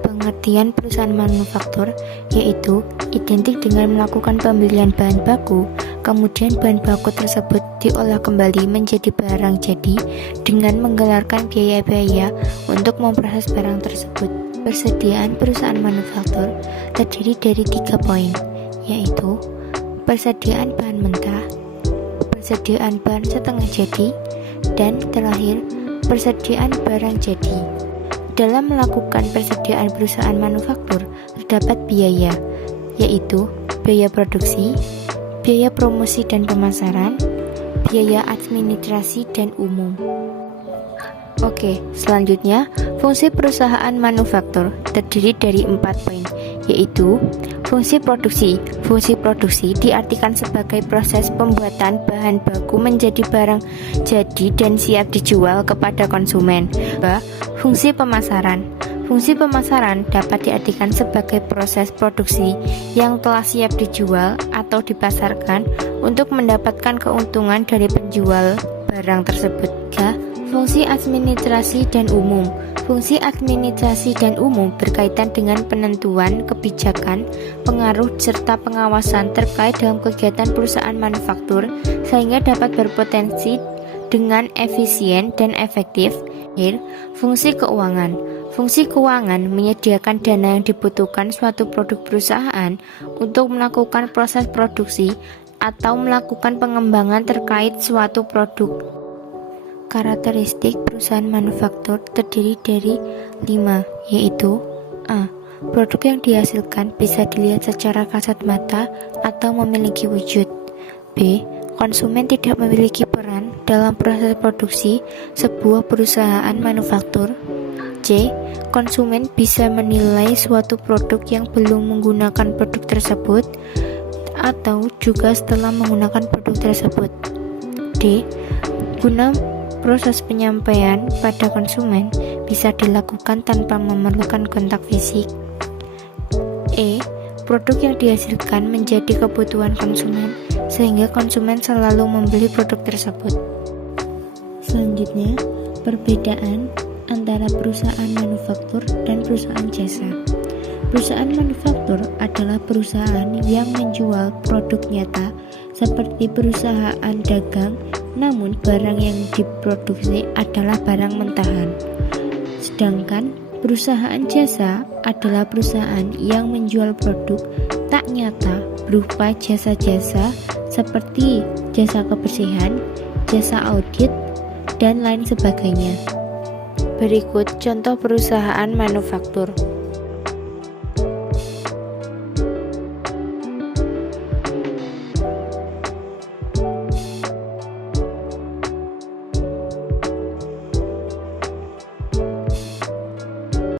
Pengertian perusahaan manufaktur yaitu identik dengan melakukan pembelian bahan baku, kemudian bahan baku tersebut diolah kembali menjadi barang jadi dengan menggelarkan biaya-biaya untuk memproses barang tersebut. Persediaan perusahaan manufaktur terdiri dari 3 poin, yaitu persediaan bahan mentah, persediaan bahan setengah jadi, dan terakhir persediaan barang jadi. Dalam melakukan persediaan perusahaan manufaktur terdapat biaya, yaitu biaya produksi, biaya promosi dan pemasaran, biaya administrasi dan umum. Oke, selanjutnya fungsi perusahaan manufaktur terdiri dari 4 poin, yaitu fungsi produksi. Fungsi produksi diartikan sebagai proses pembuatan bahan baku menjadi barang jadi dan siap dijual kepada konsumen. Fungsi pemasaran. Fungsi pemasaran dapat diartikan sebagai proses produksi yang telah siap dijual atau dipasarkan untuk mendapatkan keuntungan dari penjual barang tersebut. Fungsi administrasi dan umum. Fungsi administrasi dan umum berkaitan dengan penentuan kebijakan, pengaruh serta pengawasan terkait dalam kegiatan perusahaan manufaktur sehingga dapat berpotensi dengan efisien dan efektif. Fungsi keuangan. Fungsi keuangan menyediakan dana yang dibutuhkan suatu produk perusahaan untuk melakukan proses produksi atau melakukan pengembangan terkait suatu produk. Karakteristik perusahaan manufaktur terdiri dari 5, yaitu A. Produk yang dihasilkan bisa dilihat secara kasat mata atau memiliki wujud. B. Konsumen tidak memiliki peran dalam proses produksi sebuah perusahaan manufaktur. C. Konsumen bisa menilai suatu produk yang belum menggunakan produk tersebut atau juga setelah menggunakan produk tersebut. D. Guna proses penyampaian pada konsumen bisa dilakukan tanpa memerlukan kontak fisik. E. Produk yang dihasilkan menjadi kebutuhan konsumen sehingga konsumen selalu membeli produk tersebut. Selanjutnya, perbedaan antara perusahaan manufaktur dan perusahaan jasa. Perusahaan manufaktur adalah perusahaan yang menjual produk nyata seperti perusahaan dagang, namun barang yang diproduksi adalah barang mentahan. Sedangkan perusahaan jasa adalah perusahaan yang menjual produk tak nyata berupa jasa-jasa seperti jasa kebersihan, jasa audit, dan lain sebagainya. Berikut contoh perusahaan manufaktur.